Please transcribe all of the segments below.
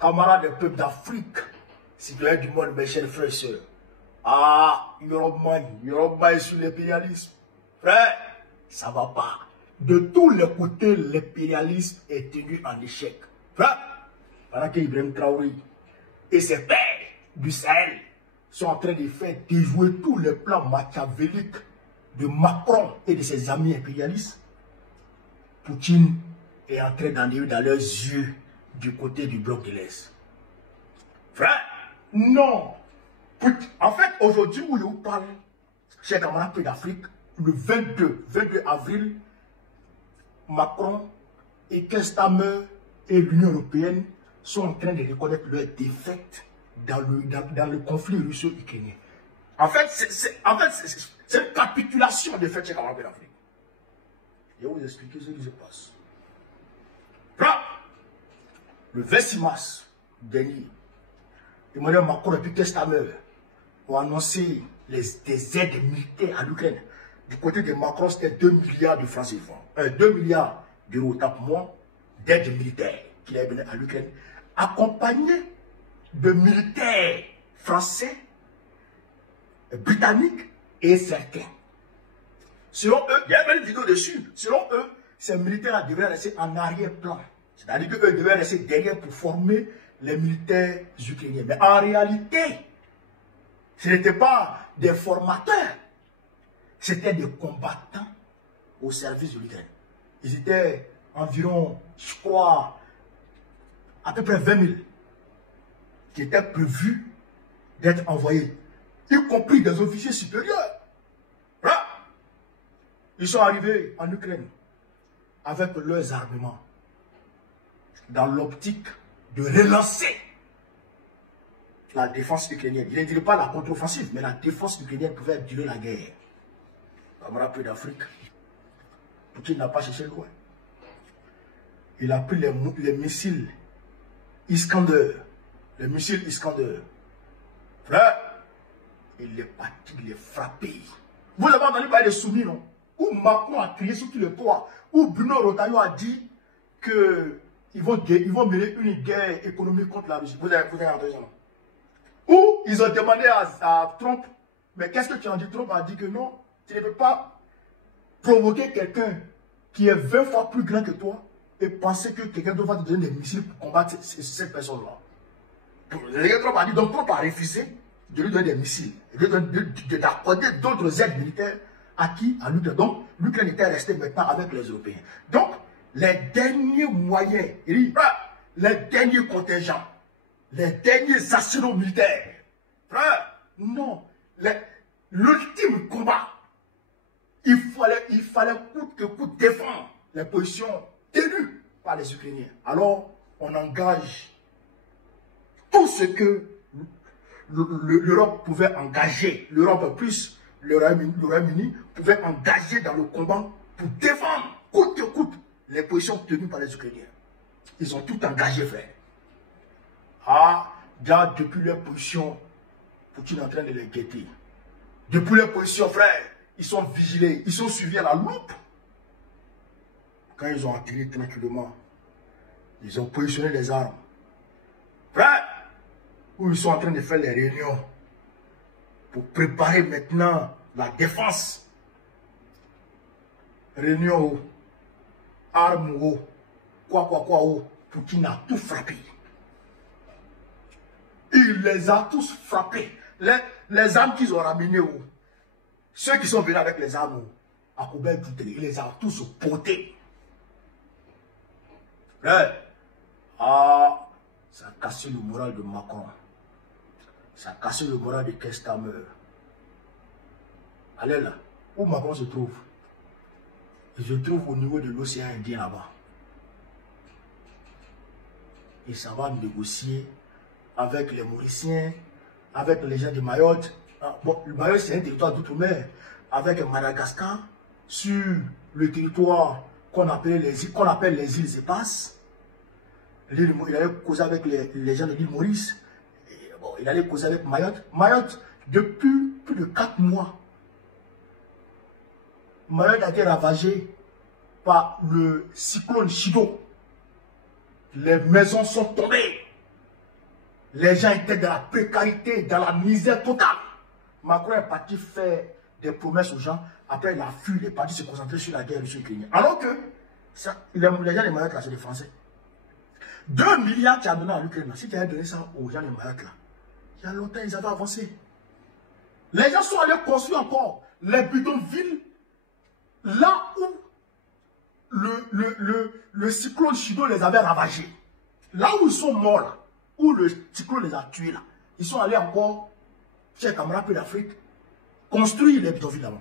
camarades des peuples d'Afrique, citoyens du monde, mes chers frères et sœurs. Ah, Yorobman sur l'impérialisme. Frère, ça va pas. De tous les côtés, l'impérialisme est tenu en échec. Frère, pendant que Ibrahim Traoré et ses pères du Sahel sont en train de faire déjouer tous les plans machiavéliques de Macron et de ses amis impérialistes, Poutine est en train d'enlever dans leurs yeux du côté du bloc de l'Est. Frère, non. En fait, aujourd'hui où je vous parle, chers camarades d'Afrique, le 22 avril, Macron et Kestameur et l'Union européenne sont en train de reconnaître leur défaite dans le conflit russo-ukrainien. En fait, c'est une capitulation de fait, chers camarades d'Afrique. Je vais vous expliquer ce qui se passe. Là, le 26 mars dernier, Emmanuel Macron et puis Kestameur ont annoncé des aides militaires à l'Ukraine. Du côté de Macron, c'était 2 milliards de francs CFA, 2 milliards d'euros par mois d'aide militaire qu'il a donné à l'Ukraine, accompagné de militaires français, britanniques et certains. Selon eux, il y a une vidéo dessus. Selon eux, ces militaires devraient rester en arrière-plan. C'est-à-dire qu'eux devaient rester derrière pour former les militaires ukrainiens. Mais en réalité, ce n'étaient pas des formateurs. C'était des combattants au service de l'Ukraine. Ils étaient environ, je crois, à peu près 20 000 qui étaient prévus d'être envoyés, y compris des officiers supérieurs. Là, ils sont arrivés en Ukraine avec leurs armements dans l'optique de relancer la défense ukrainienne. Je ne dirais pas la contre-offensive, mais la défense ukrainienne pouvait durer la guerre. Camarades peu d'Afrique, Poutine n'a pas cherché loin. Il a pris les missiles Iskander, les missiles Iskander. Frère, il est parti les frapper. Vous avez entendu parler des soumis, non? Où Macron a crié sur tous les toits, où Bruno Retailleau a dit qu'ils vont mener une guerre économique contre la Russie. Vous avez entendu ça, non? Où ils ont demandé à Trump, mais qu'est-ce que tu as dit? Trump a dit que non, tu ne peux pas provoquer quelqu'un qui est 20 fois plus grand que toi et penser que quelqu'un doit te donner des missiles pour combattre cette personne-là. Trump a dit, donc Trump a refusé de lui donner des missiles, de t'accorder d'autres aides militaires à qui? À l'Ukraine. Donc, l'Ukraine était restée maintenant avec les Européens. Donc, les derniers moyens, les derniers contingents, les derniers arsenaux militaires, frère, non, l'ultime combat, il fallait coûte que coûte défendre les positions tenues par les Ukrainiens. Alors, on engage tout ce que l'Europe pouvait engager, l'Europe plus le Royaume-Uni pouvait engager dans le combat pour défendre coûte que coûte les positions tenues par les Ukrainiens. Ils ont tout engagé, frère. Ah, déjà depuis leur position, Poutine est en train de les guetter. Depuis leur position, frère, ils sont vigilés, ils sont suivis à la loupe. Quand ils ont atterri tranquillement, ils ont positionné les armes. Frère, où ils sont en train de faire les réunions pour préparer maintenant la défense. Réunion, armes, quoi, Poutine a tout frappé. Il les a tous frappés. Les armes qu'ils ont ramenées, ceux qui sont venus avec les armes, à Koubel, il les a tous portés. Ah, ça a cassé le moral de Macron. Ça a cassé le moral de Kestameur. Allez là, où Macron se trouve? Il se trouve au niveau de l'océan Indien là-bas. Et ça va négocier avec les Mauriciens, avec les gens de Mayotte. Bon, le Mayotte c'est un territoire d'outre-mer, avec Madagascar, sur le territoire qu'on appelle les îles Éparses. Il allait causer avec les gens de l'île Maurice. Et bon, il allait causer avec Mayotte. Mayotte, depuis plus de 4 mois, Mayotte a été ravagée par le cyclone Chido. Les maisons sont tombées. Les gens étaient dans la précarité, dans la misère totale. Macron est parti faire des promesses aux gens. Après, il a fui, il est parti se concentrer sur la guerre russo-ukrainienne. Alors que les gens des Mayotte, là, c'est des Français. 2 milliards tu as donné à l'Ukraine. Si tu avais donné ça aux gens des Mayotte, là, il y a longtemps, ils avaient avancé. Les gens sont allés construire encore les bidonvilles là où le cyclone Chido les avait ravagés. Là où ils sont morts, là, où le cyclone les a tués, là, ils sont allés encore, chez camarades peu d'Afrique, construire les bidonvilles là-bas.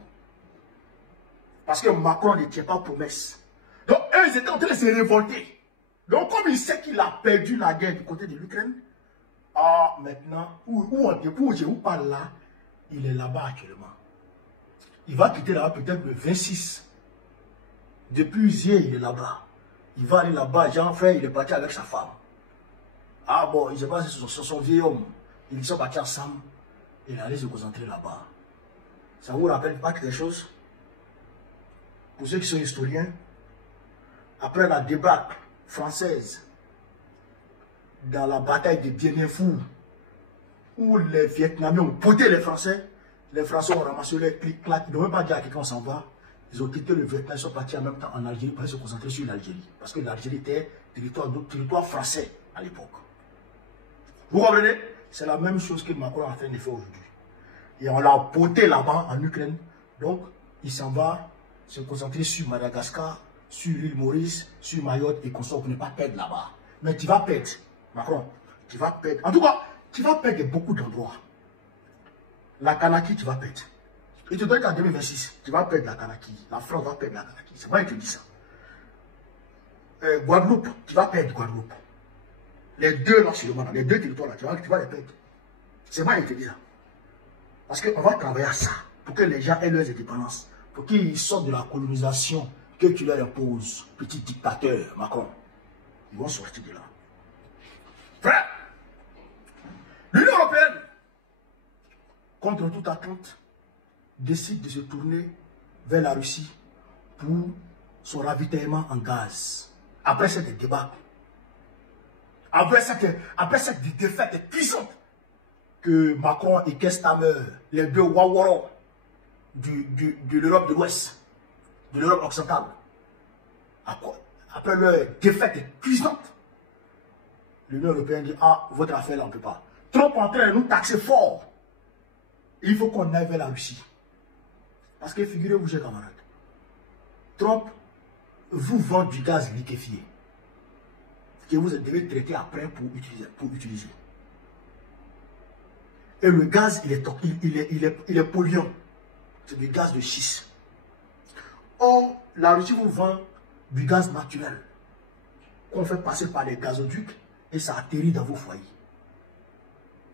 Parce que Macron ne tient pas promesse. Donc, eux, ils étaient en train de se révolter. Donc, comme il sait qu'il a perdu la guerre du côté de l'Ukraine, maintenant, où je vous parle là, il est là-bas actuellement. Il va quitter là-bas peut-être le 26. Depuis hier, il est là-bas. Il va aller là-bas. Jean frère, il est parti avec sa femme. Ah bon, il se passe sur son vieil homme. Ils sont partis ensemble. Il allait se concentrer là-bas. Ça vous rappelle pas quelque chose? Pour ceux qui sont historiens, après la débâcle française, dans la bataille de Bien Mai Phu, où les Vietnamiens ont poté les Français ont ramassé les clics-clacs. Ils n'ont même pas dit à quelqu'un on s'en va. Ils ont quitté le Vietnam, ils sont partis en même temps en Algérie pour se concentrer sur l'Algérie. Parce que l'Algérie était territoire français à l'époque. Vous comprenez? C'est la même chose que Macron est en train de faire aujourd'hui. Et on l'a poté là-bas en Ukraine. Donc, il s'en va se concentrer sur Madagascar, sur l'île Maurice, sur Mayotte et qu'on sort pour ne pas perdre là-bas. Mais tu vas perdre, Macron. Tu vas perdre. En tout cas, tu vas perdre beaucoup d'endroits. La Kanaki, tu vas perdre. Il te donne qu'en 2026, tu vas perdre la Kanaki. La France va perdre la Kanaki. C'est moi qui te dis ça. Guadeloupe, tu vas perdre Guadeloupe. Les deux là, les deux territoires là, tu vas les perdre. C'est moi qui te dis ça. Parce qu'on va travailler à ça. Pour que les gens aient leurs indépendances. Pour qu'ils sortent de la colonisation que tu leur imposes. Petit dictateur, Macron. Ils vont sortir de là. Frère, l'Union européenne, contre toute attente, décide de se tourner vers la Russie pour son ravitaillement en gaz. Après cette débat, après cette défaite puissante que Macron et Kestammer, les deux Wawaro de l'Europe de l'Ouest, de l'Europe occidentale, après leur défaite puissante, l'Union européenne dit, ah, votre affaire là, on ne peut pas. Trump est en train de nous taxer fort. Il faut qu'on aille vers la Russie. Parce que figurez-vous, chers camarades, Trump vous vend du gaz liquéfié que vous devez traiter après pour utiliser. Et le gaz, il est polluant. C'est du gaz de schiste. Or, la Russie vous vend du gaz naturel qu'on fait passer par les gazoducs et ça atterrit dans vos foyers.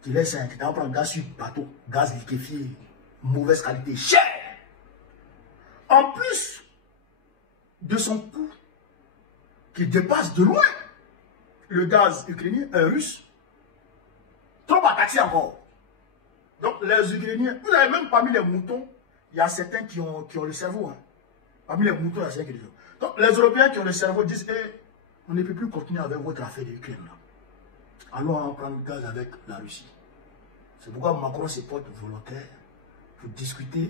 Tu laisses un prendre un gaz sur bateau, gaz liquéfié, mauvaise qualité, cher. En plus de son coût qui dépasse de loin le gaz ukrainien, russe, Trump a taxé encore. Donc les Ukrainiens, vous avez même parmi les moutons, il y a certains qui ont le cerveau. Hein. Parmi les moutons, il y a certains qui ont. Donc les Européens qui ont le cerveau disent, hey, on ne peut plus continuer avec votre affaire d'Ukraine. Allons prendre le gaz avec la Russie. C'est pourquoi Macron se porte volontaire pour discuter.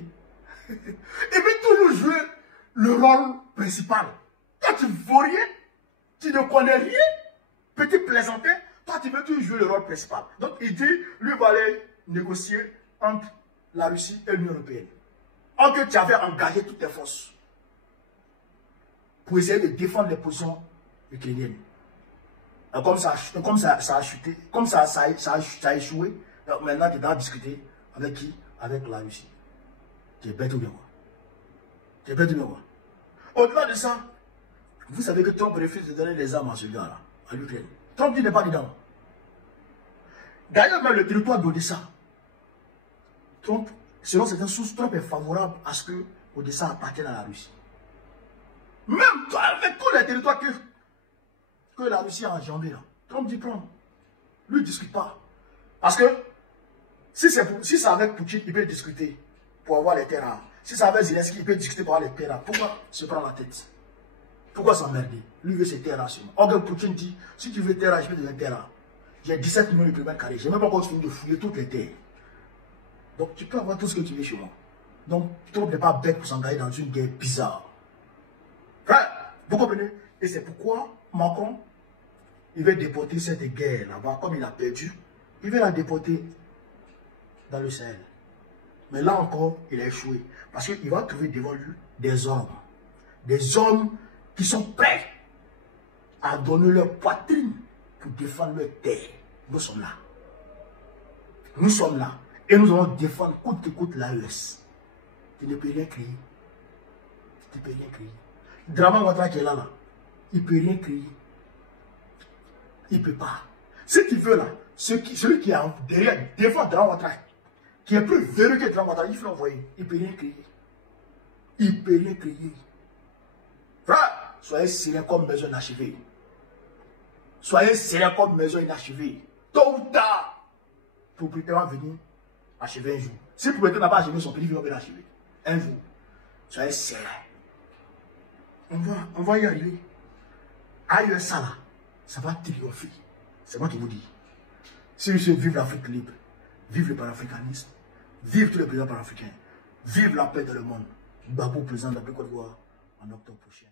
Il veut toujours jouer le rôle principal. Toi, tu ne vaux rien, tu ne connais rien, petit plaisantin, toi, tu veux toujours jouer le rôle principal. Donc, il dit, lui va aller négocier entre la Russie et l'Union européenne. Or que tu avais engagé toutes tes forces pour essayer de défendre les positions ukrainiennes. Comme ça a chuté, comme ça a échoué, donc maintenant tu dois discuter avec qui? Avec la Russie. Tu es bête ou bien quoi? Tu es bête ou bien quoi? Au-delà de ça, vous savez que Trump refuse de donner les armes à ce gars-là, à l'Ukraine. Trump n'est pas dedans. D'ailleurs, même le territoire d'Odessa, Trump, selon certaines sources, Trump est favorable à ce que Odessa appartienne à la Russie. Même avec tous les territoires que la Russie a enjambé là. Trump dit prendre. Lui ne discute pas. Parce que si c'est avec Poutine, il peut discuter pour avoir les terres rares. Si c'est avec Zelensky, il peut discuter pour avoir les terres rares. Pourquoi se prendre la tête? Pourquoi s'emmerder? Lui veut ses terres rares seulement. Or que Poutine dit, si tu veux terres rares, je peux te donner terres rares. J'ai 17 millions de kilomètres carrés. Je n'ai même pas encore fini de fouiller toutes les terres. Donc tu peux avoir tout ce que tu veux chez moi. Donc tout n'est pas bête pour s'engager dans une guerre bizarre. Frère, vous comprenez? Et c'est pourquoi Macron, il veut déporter cette guerre là-bas, comme il a perdu. Il veut la déporter dans le Sahel. Mais là encore, il a échoué. Parce qu'il va trouver devant lui des hommes. Des hommes qui sont prêts à donner leur poitrine pour défendre leur terre. Nous sommes là. Nous sommes là. Et nous allons défendre coûte que coûte l'AES. Tu ne peux rien créer. Tu ne peux rien créer. Draman Ouattara qui est là, il ne peut rien créer. Il ne peut pas. Ce qu'il veut là, celui qui est derrière, défend Draman Ouattara, qui est plus véreux que Draman Ouattara, il faut l'envoyer. Il ne peut rien créer. Il ne peut rien créer. Frère, soyez serein comme maison inachevée. Soyez serein comme maison inachevée. Tôt ou tard, propriétaire va venir achever un jour. Si le propriétaire n'a pas achevé son pays, il va venir achever. Un jour. Soyez serein. On va y arriver. Aïe, ça là, ça va triompher. C'est moi qui vous dis. Si je veux vivre l'Afrique libre, vive le panafricanisme, vive tous les présidents panafricains, vive la paix dans le monde. Babou, président de la Côte d'Ivoire, en octobre prochain.